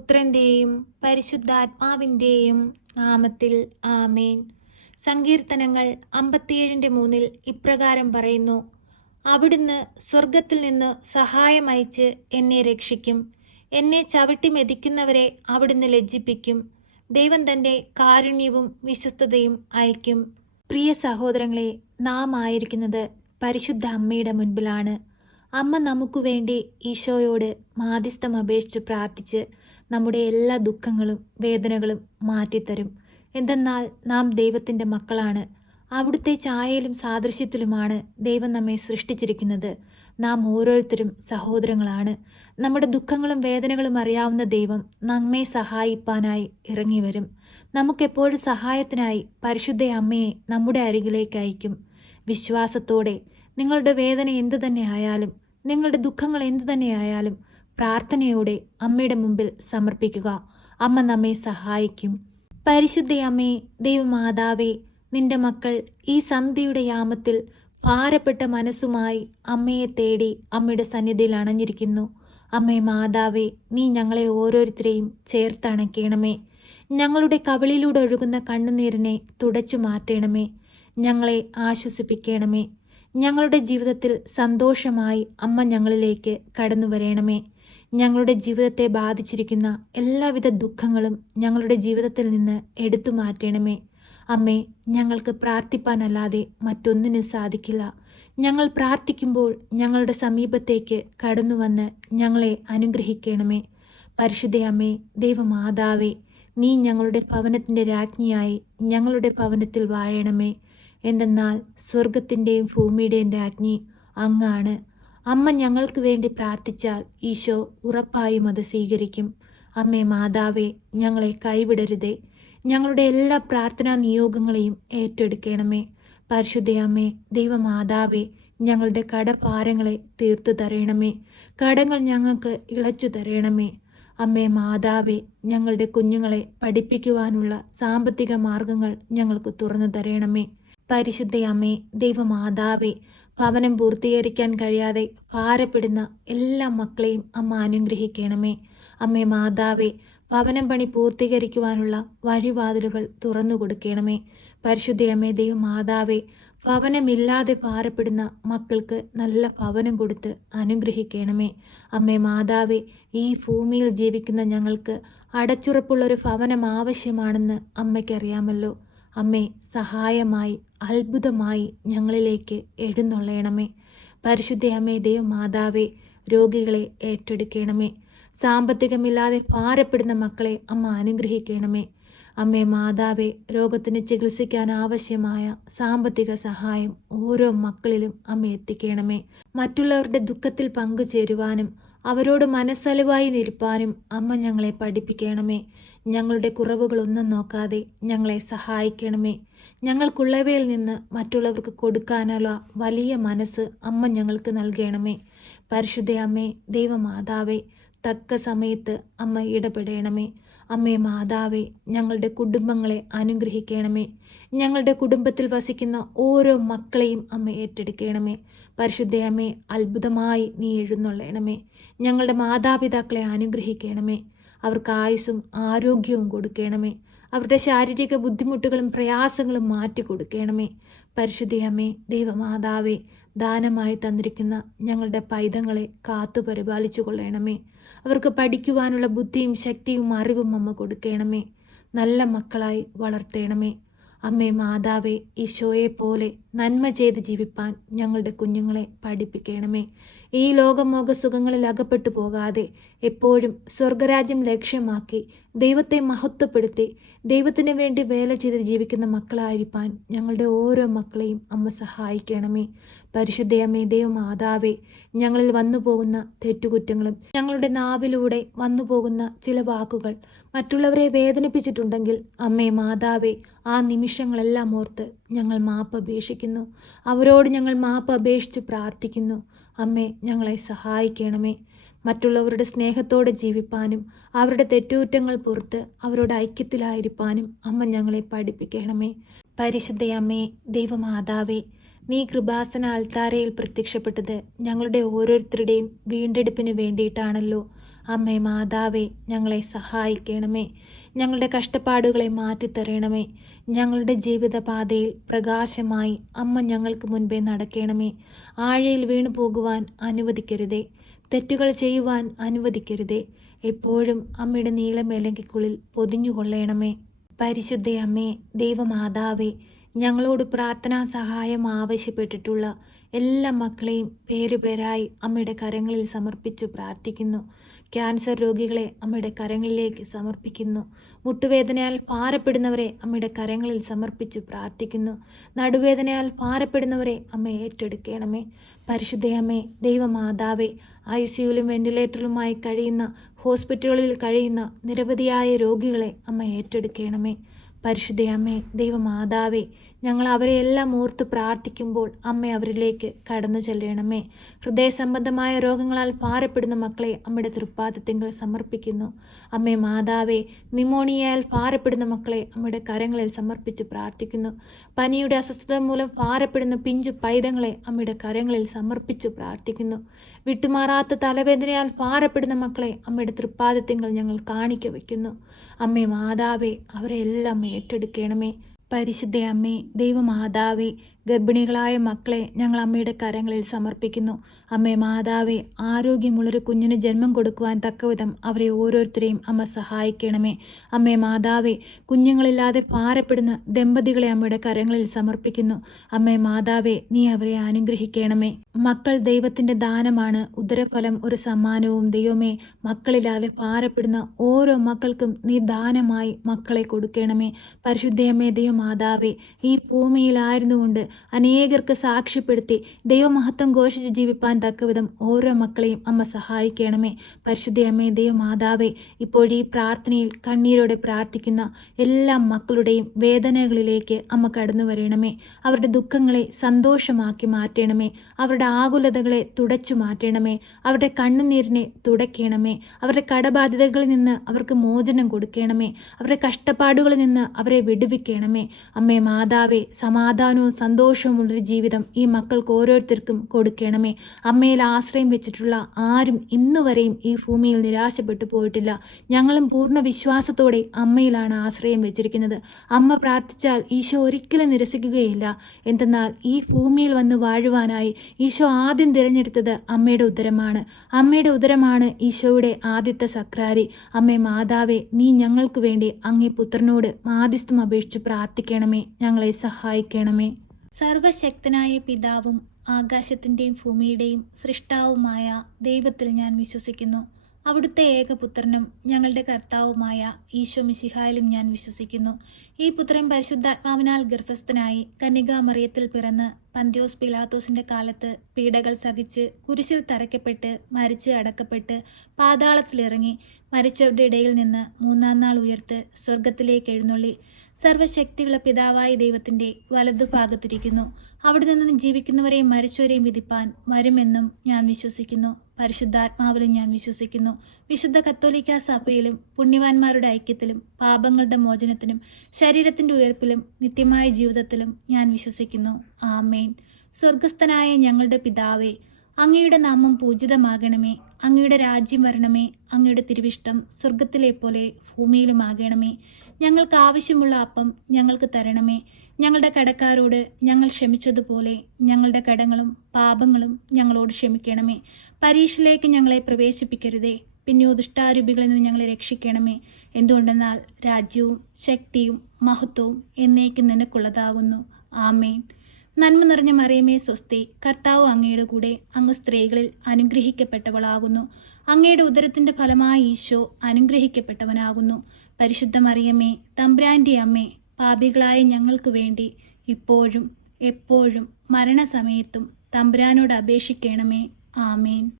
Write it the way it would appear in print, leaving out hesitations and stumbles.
പുത്രൻ്റെയും പരിശുദ്ധാത്മാവിൻ്റെയും നാമത്തിൽ ആമേൻ. സങ്കീർത്തനങ്ങൾ 57:3 ഇപ്രകാരം പറയുന്നു: അവിടുന്ന് സ്വർഗത്തിൽ നിന്ന് സഹായം അയച്ച് എന്നെ രക്ഷിക്കും. എന്നെ ചവിട്ടി മെതിക്കുന്നവരെ അവിടുന്ന് ലജ്ജിപ്പിക്കും. ദൈവം തൻ്റെ കാരുണ്യവും വിശ്വസ്തതയും അയക്കും. പ്രിയ സഹോദരങ്ങളെ, നാം ആയിരിക്കുന്നത് പരിശുദ്ധ അമ്മയുടെ മുൻപിലാണ്. അമ്മ നമുക്ക് വേണ്ടി ഈശോയോട് മാധ്യസ്ഥം അപേക്ഷിച്ച് പ്രാർത്ഥിച്ച് നമ്മുടെ എല്ലാ ദുഃഖങ്ങളും വേദനകളും മാറ്റിത്തരും. എന്തെന്നാൽ നാം ദൈവത്തിൻ്റെ മക്കളാണ്. അവിടുത്തെ ഛായയിലും സാദൃശ്യത്തിലുമാണ് ദൈവം നമ്മെ സൃഷ്ടിച്ചിരിക്കുന്നത്. നാം ഓരോരുത്തരും സഹോദരങ്ങളാണ്. നമ്മുടെ ദുഃഖങ്ങളും വേദനകളും അറിയാവുന്ന ദൈവം നമ്മെ സഹായിപ്പാനായി ഇറങ്ങി വരും. നമുക്കെപ്പോഴും സഹായത്തിനായി പരിശുദ്ധ അമ്മയെ നമ്മുടെ അരികിലേക്ക് അയക്കും. വിശ്വാസത്തോടെ നിങ്ങളുടെ വേദന എന്തു തന്നെയായാലും, നിങ്ങളുടെ ദുഃഖങ്ങൾ എന്തു തന്നെയായാലും പ്രാർത്ഥനയോടെ അമ്മയുടെ മുമ്പിൽ സമർപ്പിക്കുക. അമ്മ നമ്മെ സഹായിക്കും. പരിശുദ്ധ അമ്മേ, ദൈവമാതാവേ, നിന്റെ മക്കൾ ഈ സന്ധ്യയുടെ യാമത്തിൽ ഭാരപ്പെട്ട മനസ്സുമായി അമ്മയെ തേടി അമ്മയുടെ സന്നിധിയിൽ അണഞ്ഞിരിക്കുന്നു. അമ്മേ മാതാവേ, നീ ഞങ്ങളെ ഓരോരുത്തരെയും ചേർത്തണയ്ക്കണമേ. ഞങ്ങളുടെ കവിളിലൂടെ ഒഴുകുന്ന കണ്ണുനീരിനെ തുടച്ചു മാറ്റണമേ. ഞങ്ങളെ ആശ്വസിപ്പിക്കണമേ. ഞങ്ങളുടെ ജീവിതത്തിൽ സന്തോഷമായി അമ്മ ഞങ്ങളിലേക്ക് കടന്നു വരണമേ. ഞങ്ങളുടെ ജീവിതത്തെ ബാധിച്ചിരിക്കുന്ന എല്ലാവിധ ദുഃഖങ്ങളും ഞങ്ങളുടെ ജീവിതത്തിൽ നിന്ന് എടുത്തു മാറ്റണമേ. അമ്മേ, ഞങ്ങൾക്ക് പ്രാർത്ഥിപ്പാനല്ലാതെ മറ്റൊന്നിനും സാധിക്കില്ല. ഞങ്ങൾ പ്രാർത്ഥിക്കുമ്പോൾ ഞങ്ങളുടെ സമീപത്തേക്ക് കടന്നു വന്ന് ഞങ്ങളെ അനുഗ്രഹിക്കണമേ. പരിശുദ്ധ അമ്മേ, ദൈവമാതാവേ, നീ ഞങ്ങളുടെ ഭവനത്തിൻ്റെ രാജ്ഞിയായി ഞങ്ങളുടെ ഭവനത്തിൽ വാഴണമേ. എന്തെന്നാൽ സ്വർഗത്തിൻ്റെയും ഭൂമിയുടെയും രാജ്ഞി അങ്ങാണ്. അമ്മ ഞങ്ങൾക്ക് വേണ്ടി പ്രാർത്ഥിച്ചാൽ ഈശോ ഉറപ്പായും അത് സ്വീകരിക്കും. അമ്മേ മാതാവേ, ഞങ്ങളെ കൈവിടരുതേ. ഞങ്ങളുടെ എല്ലാ പ്രാർത്ഥനാ നിയോഗങ്ങളെയും ഏറ്റെടുക്കണമേ. പരിശുദ്ധ അമ്മേ, ദൈവമാതാവേ, ഞങ്ങളുടെ കടഭാരങ്ങളെ തീർത്തു തരണമേ. കടങ്ങൾ ഞങ്ങൾക്ക് ഇളച്ചു തരണമേ. അമ്മേ മാതാവേ, ഞങ്ങളുടെ കുഞ്ഞുങ്ങളെ പഠിപ്പിക്കുവാനുള്ള സാമ്പത്തിക മാർഗങ്ങൾ ഞങ്ങൾക്ക് തുറന്നു തരണമേ. പരിശുദ്ധ അമ്മേ, ദൈവമാതാവേ, ഭവനം പൂർത്തീകരിക്കാൻ കഴിയാതെ ഭാരപ്പെടുന്ന എല്ലാ മക്കളെയും അമ്മ അനുഗ്രഹിക്കണമേ. അമ്മേ മാതാവേ, ഭവനം പണി പൂർത്തീകരിക്കുവാനുള്ള വഴിവാതിലുകൾ തുറന്നു കൊടുക്കണമേ. പരിശുദ്ധ അമ്മേ, ദൈവമാതാവേ, ഭവനമില്ലാതെ ഭാരപ്പെടുന്ന മക്കൾക്ക് നല്ല ഭവനം കൊടുത്ത് അനുഗ്രഹിക്കണമേ. അമ്മേ മാതാവേ, ഈ ഭൂമിയിൽ ജീവിക്കുന്ന ഞങ്ങൾക്ക് അടച്ചുറപ്പുള്ളൊരു ഭവനം ആവശ്യമാണെന്ന് അമ്മയ്ക്കറിയാമല്ലോ. അമ്മേ, സഹായമായി അത്ഭുതമായി ഞങ്ങളിലേക്ക് എഴുന്നള്ളണമേ. പരിശുദ്ധ അമ്മേ, ദൈവമാതാവേ, രോഗികളെ ഏറ്റെടുക്കണമേ. സാമ്പത്തികമില്ലാതെ ഭാരപ്പെടുന്ന മക്കളെ അമ്മ അനുഗ്രഹിക്കണമേ. അമ്മേ മാതാവേ, രോഗത്തിന് ചികിത്സിക്കാൻ ആവശ്യമായ സാമ്പത്തിക സഹായം ഓരോ മക്കളിലും അമ്മ എത്തിക്കണമേ. മറ്റുള്ളവരുടെ ദുഃഖത്തിൽ പങ്കുചേരുവാനും അവരോട് മനസ്സലിവായി നിൽപ്പാനും അമ്മ ഞങ്ങളെ പഠിപ്പിക്കണമേ. ഞങ്ങളുടെ കുറവുകളൊന്നും നോക്കാതെ ഞങ്ങളെ സഹായിക്കണമേ. ഞങ്ങൾക്കുള്ളവയിൽ നിന്ന് മറ്റുള്ളവർക്ക് കൊടുക്കാനുള്ള വലിയ മനസ്സ് അമ്മ ഞങ്ങൾക്ക് നൽകണമേ. പരിശുദ്ധ അമ്മേ, ദൈവമാതാവേ, തക്ക സമയത്ത് അമ്മ ഇടപെടണമേ. അമ്മേ മാതാവേ, ഞങ്ങളുടെ കുടുംബങ്ങളെ അനുഗ്രഹിക്കണമേ. ഞങ്ങളുടെ കുടുംബത്തിൽ വസിക്കുന്ന ഓരോ മക്കളെയും അമ്മ ഏറ്റെടുക്കണമേ. പരിശുദ്ധ അമ്മേ, അത്ഭുതമായി നീ എഴുന്നള്ളണമേ. ഞങ്ങളുടെ മാതാപിതാക്കളെ അനുഗ്രഹിക്കണമേ. അവർക്ക് ആയുസ്സും ആരോഗ്യവും കൊടുക്കണമേ. അവരുടെ ശാരീരിക ബുദ്ധിമുട്ടുകളും പ്രയാസങ്ങളും മാറ്റി കൊടുക്കണമേ. പരിശുദ്ധ അമ്മേ, ദൈവമാതാവേ, ദാനമായി തന്നിരിക്കുന്ന ഞങ്ങളുടെ പൈതങ്ങളെ കാത്തു പരിപാലിച്ചു കൊള്ളണമേ. അവർക്ക് പഠിക്കുവാനുള്ള ബുദ്ധിയും ശക്തിയും അറിവും അമ്മ കൊടുക്കണമേ. നല്ല മക്കളായി വളർത്തണമേ. അമ്മേ മാതാവേ, ഈശോയെ പോലെ നന്മ ചെയ്ത് ജീവിപ്പാൻ ഞങ്ങളുടെ കുഞ്ഞുങ്ങളെ പഠിപ്പിക്കണമേ. ഈ ലോകമോഹ സുഖങ്ങളിൽ അകപ്പെട്ടു പോകാതെ എപ്പോഴും സ്വർഗരാജ്യം ലക്ഷ്യമാക്കി ദൈവത്തെ മഹത്വപ്പെടുത്തി ദൈവത്തിന് വേണ്ടി വേല ചെയ്ത് ജീവിക്കുന്ന മക്കളായിരിക്കാൻ ഞങ്ങളുടെ ഓരോ മക്കളെയും അമ്മ സഹായിക്കണമേ. പരിശുദ്ധ അമ്മേ, ദൈവമാതാവേ, ഞങ്ങളിൽ വന്നു പോകുന്ന തെറ്റുകുറ്റങ്ങളും ഞങ്ങളുടെ നാവിലൂടെ വന്നു പോകുന്ന ചില വാക്കുകൾ മറ്റുള്ളവരെ വേദനിപ്പിച്ചിട്ടുണ്ടെങ്കിൽ അമ്മേ മാതാവേ, ആ നിമിഷങ്ങളെല്ലാം ഓർത്ത് ഞങ്ങൾ മാപ്പ് അപേക്ഷിക്കുന്നു. അവരോട് ഞങ്ങൾ മാപ്പ് അപേക്ഷിച്ച് പ്രാർത്ഥിക്കുന്നു. അമ്മേ, ഞങ്ങളെ സഹായിക്കണമേ. മറ്റുള്ളവരുടെ സ്നേഹത്തോടെ ജീവിപ്പാനും അവരുടെ തെറ്റുകുറ്റങ്ങൾ പുറത്ത് അവരോട് ഐക്യത്തിലായിരിക്കാനും അമ്മ ഞങ്ങളെ പഠിപ്പിക്കണമേ. പരിശുദ്ധ അമ്മേ, ദൈവമാതാവേ, നീ കൃപാസന അൾത്താരയിൽ പ്രത്യക്ഷപ്പെട്ടത് ഞങ്ങളുടെ ഓരോരുത്തരുടെയും വീണ്ടെടുപ്പിന് വേണ്ടിയിട്ടാണല്ലോ. അമ്മേ മാതാവേ, ഞങ്ങളെ സഹായിക്കണമേ. ഞങ്ങളുടെ കഷ്ടപ്പാടുകളെ മാറ്റിത്തരണമേ. ഞങ്ങളുടെ ജീവിതപാതയിൽ പ്രകാശമായി അമ്മ ഞങ്ങൾക്ക് മുൻപേ നടക്കണമേ. ആഴയിൽ വീണു പോകുവാൻ അനുവദിക്കരുതേ. തെറ്റുകൾ ചെയ്യുവാൻ അനുവദിക്കരുതേ. എപ്പോഴും അമ്മയുടെ നീലമേലങ്കിക്കുള്ളിൽ പൊതിഞ്ഞുകൊള്ളണമേ. പരിശുദ്ധ അമ്മേ, ദൈവമാതാവേ, ഞങ്ങളോട് പ്രാർത്ഥനാ സഹായം ആവശ്യപ്പെട്ടിട്ടുള്ള എല്ലാ മക്കളെയും പേരുപേരായി അമ്മയുടെ കരങ്ങളിൽ സമർപ്പിച്ചു പ്രാർത്ഥിക്കുന്നു. ക്യാൻസർ രോഗികളെ അമ്മയുടെ കരങ്ങളിലേക്ക് സമർപ്പിക്കുന്നു. മുട്ടുവേദനയാൽ ഭാരപ്പെടുന്നവരെ അമ്മയുടെ കരങ്ങളിൽ സമർപ്പിച്ചു പ്രാർത്ഥിക്കുന്നു. നടുവേദനയാൽ ഭാരപ്പെടുന്നവരെ അമ്മ ഏറ്റെടുക്കണമേ. പരിശുദ്ധയമ്മേ, ദൈവമാതാവേ, ICUയിലും വെന്റിലേറ്ററിലുമായി കഴിയുന്ന, ഹോസ്പിറ്റലുകളിൽ കഴിയുന്ന നിരവധിയായ രോഗികളെ അമ്മ ഏറ്റെടുക്കണമേ. പരിശുദ്ധയമ്മേ, ദൈവമാതാവേ, ഞങ്ങൾ അവരെയെല്ലാം ഓർത്ത് പ്രാർത്ഥിക്കുമ്പോൾ അമ്മ അവരിലേക്ക് കടന്നു ചെല്ലണമേ. ഹൃദയ സംബന്ധമായ രോഗങ്ങളാൽ ഭാരപ്പെടുന്ന മക്കളെ അമ്മയുടെ തൃപ്പാദത്തിങ്കൽ സമർപ്പിക്കുന്നു. അമ്മേ മാതാവേ, നിമോണിയയാൽ ഭാരപ്പെടുന്ന മക്കളെ അമ്മയുടെ കരങ്ങളിൽ സമർപ്പിച്ച് പ്രാർത്ഥിക്കുന്നു. പനിയുടെ അസ്വസ്ഥത മൂലം ഭാരപ്പെടുന്ന പിഞ്ചു പൈതങ്ങളെ അമ്മയുടെ കരങ്ങളിൽ സമർപ്പിച്ചു പ്രാർത്ഥിക്കുന്നു. വിട്ടുമാറാത്ത തലവേദനയാൽ ഭാരപ്പെടുന്ന മക്കളെ അമ്മയുടെ തൃപ്പാദത്തിങ്കൽ ഞങ്ങൾ കാണിക്ക വയ്ക്കുന്നു. അമ്മേ മാതാവേ, അവരെല്ലാം ഏറ്റെടുക്കണമേ. പരിശുദ്ധ അമ്മേ, ദൈവമാതാവേ, ഗർഭിണികളായ മക്കളെ ഞങ്ങൾ അമ്മയുടെ കരങ്ങളിൽ സമർപ്പിക്കുന്നു. അമ്മേ മാതാവേ, ആരോഗ്യമുള്ളൊരു കുഞ്ഞിന് ജന്മം കൊടുക്കുവാൻ തക്കവിധം അവരെ ഓരോരുത്തരെയും അമ്മ സഹായിക്കണമേ. അമ്മേ മാതാവേ, കുഞ്ഞുങ്ങളില്ലാതെ ഭാരപ്പെടുന്ന ദമ്പതികളെ അമ്മയുടെ കരങ്ങളിൽ സമർപ്പിക്കുന്നു. അമ്മേ മാതാവേ, നീ അവരെ അനുഗ്രഹിക്കണമേ. മക്കൾ ദൈവത്തിൻ്റെ ദാനമാണ്, ഉദരഫലം ഒരു സമ്മാനവും. ദൈവമേ, മക്കളില്ലാതെ ഭാരപ്പെടുന്ന ഓരോ മക്കൾക്കും നീ ദാനമായി മക്കളെ കൊടുക്കണമേ. പരിശുദ്ധയമ്മേ, ദൈവമാതാവേ, ഈ ഭൂമിയിലായിരുന്നുകൊണ്ട് അനേകർക്ക് സാക്ഷ്യപ്പെടുത്തി ദൈവമഹത്വം ഘോഷിച്ച് ജീവിപ്പാൻ തക്കവിധം ഓരോ മക്കളെയും അമ്മ സഹായിക്കണമേ. പരിശുദ്ധയമ്മേ, ദൈവമാതാവേ, ഇപ്പോഴീ പ്രാർത്ഥനയിൽ കണ്ണീരോടെ പ്രാർത്ഥിക്കുന്ന എല്ലാ മക്കളുടെയും വേദനകളിലേക്ക് അമ്മ കടന്നു വരണമേ. അവരുടെ ദുഃഖങ്ങളെ സന്തോഷമാക്കി മാറ്റണമേ. അവരുടെ ആകുലതകളെ തുടച്ചു മാറ്റണമേ. അവരുടെ കണ്ണുനീരിനെ തുടയ്ക്കണമേ. അവരുടെ കടബാധ്യതകളിൽ നിന്ന് അവർക്ക് മോചനം കൊടുക്കണമേ. അവരുടെ കഷ്ടപ്പാടുകളിൽ നിന്ന് അവരെ വിടുവിക്കണമേ. അമ്മേ മാതാവേ, സമാധാനവും സന്തോഷവുമുള്ളൊരു ജീവിതം ഈ മക്കൾക്ക് ഓരോരുത്തർക്കും കൊടുക്കണമേ. അമ്മയിൽ ആശ്രയം വെച്ചിട്ടുള്ള ആരും ഇന്നുവരെയും ഈ ഭൂമിയിൽ നിരാശപ്പെട്ടു പോയിട്ടില്ല. ഞങ്ങളും പൂർണ്ണ വിശ്വാസത്തോടെ അമ്മയിലാണ് ആശ്രയം വെച്ചിരിക്കുന്നത്. അമ്മ പ്രാർത്ഥിച്ചാൽ ഈശോ ഒരിക്കലും നിരസിക്കുകയില്ല. എന്തെന്നാൽ ഈ ഭൂമിയിൽ വന്ന് വാഴുവാനായി ഈശോ ആദ്യം തിരഞ്ഞെടുത്തത് അമ്മയുടെ ഉദരമാണ്. അമ്മയുടെ ഉദരമാണ് ഈശോയുടെ ആദ്യത്തെ സക്രാരി. അമ്മേ മാതാവേ, നീ ഞങ്ങൾക്ക് വേണ്ടി അങ്ങേ പുത്രനോട് മാധ്യസ്ഥം അപേക്ഷിച്ച് പ്രാർത്ഥിക്കണമേ. ഞങ്ങളെ സഹായിക്കണമേ. സർവശക്തനായ പിതാവും ആകാശത്തിൻ്റെയും ഭൂമിയുടെയും സൃഷ്ടാവുമായ ദൈവത്തിൽ ഞാൻ വിശ്വസിക്കുന്നു. അവിടുത്തെ ഏകപുത്രനും ഞങ്ങളുടെ കർത്താവുമായ ഈശോ മിശിഹായിലും ഞാൻ വിശ്വസിക്കുന്നു. ഈ പുത്രൻ പരിശുദ്ധാത്മാവിനാൽ ഗർഭസ്ഥനായി കന്യകാമറിയത്തിൽ പിറന്ന് പന്ത്യോസ് പിലാത്തോസിൻ്റെ കാലത്ത് പീഡകൾ സഹിച്ച് കുരിശിൽ തറയ്ക്കപ്പെട്ട് മരിച്ച് അടക്കപ്പെട്ട് പാതാളത്തിലിറങ്ങി മരിച്ചവരുടെ ഇടയിൽ നിന്ന് മൂന്നാം നാൾ ഉയർത്ത് സ്വർഗത്തിലേക്ക് എഴുന്നള്ളി സർവശക്തിയുള്ള പിതാവായ ദൈവത്തിൻ്റെ വലതുഭാഗത്തിരിക്കുന്നു. അവിടെ നിന്ന് ജീവിക്കുന്നവരെയും മരിച്ചവരെയും വിധിപ്പാൻ വരുമെന്നും ഞാൻ വിശ്വസിക്കുന്നു. പരിശുദ്ധാത്മാവിലും ഞാൻ വിശ്വസിക്കുന്നു. വിശുദ്ധ കത്തോലിക്കാ സഭയിലും പുണ്യവാന്മാരുടെ ഐക്യത്തിലും പാപങ്ങളുടെ മോചനത്തിനും ശരീരത്തിൻ്റെ ഉയർപ്പിലും നിത്യമായ ജീവിതത്തിലും ഞാൻ വിശ്വസിക്കുന്നു. ആമേൻ. സ്വർഗസ്ഥനായ ഞങ്ങളുടെ പിതാവേ, അങ്ങയുടെ നാമം പൂജിതമാകണമേ. അങ്ങയുടെ രാജ്യം വരണമേ. അങ്ങയുടെ തിരുവിഷ്ടം സ്വർഗത്തിലെ പോലെ ഭൂമിയിലുമാകണമേ. ഞങ്ങൾക്ക് ആവശ്യമുള്ള അപ്പം ഞങ്ങൾക്ക് തരണമേ. ഞങ്ങളുടെ കടക്കാരോട് ഞങ്ങൾ ക്ഷമിച്ചതുപോലെ ഞങ്ങളുടെ കടങ്ങളും പാപങ്ങളും ഞങ്ങളോട് ക്ഷമിക്കണമേ. പരീക്ഷയിലേക്ക് ഞങ്ങളെ പ്രവേശിപ്പിക്കരുതേ, പിന്നെയോ ദുഷ്ടാരൂപികളിൽ നിന്ന് ഞങ്ങളെ രക്ഷിക്കണമേ. എന്തുകൊണ്ടെന്നാൽ രാജ്യവും ശക്തിയും മഹത്വവും എന്നേക്കും നിനക്കുള്ളതാകുന്നു. ആമേൻ. നന്മ നിറഞ്ഞ മറിയമേ സ്വസ്തി, കർത്താവ് അങ്ങയുടെ കൂടെ, അങ്ങ് സ്ത്രീകളിൽ അനുഗ്രഹിക്കപ്പെട്ടവളാകുന്നു. അങ്ങയുടെ ഉദരത്തിൻ്റെ ഫലമായ ഈശോ അനുഗ്രഹിക്കപ്പെട്ടവനാകുന്നു. പരിശുദ്ധ മറിയമേ, തമ്പുരാൻ്റെ അമ്മേ, പാപികളായ ഞങ്ങൾക്ക് വേണ്ടി ഇപ്പോഴും എപ്പോഴും മരണസമയത്തും തമ്പുരാനോട് അപേക്ഷിക്കണമേ. ആമേൻ.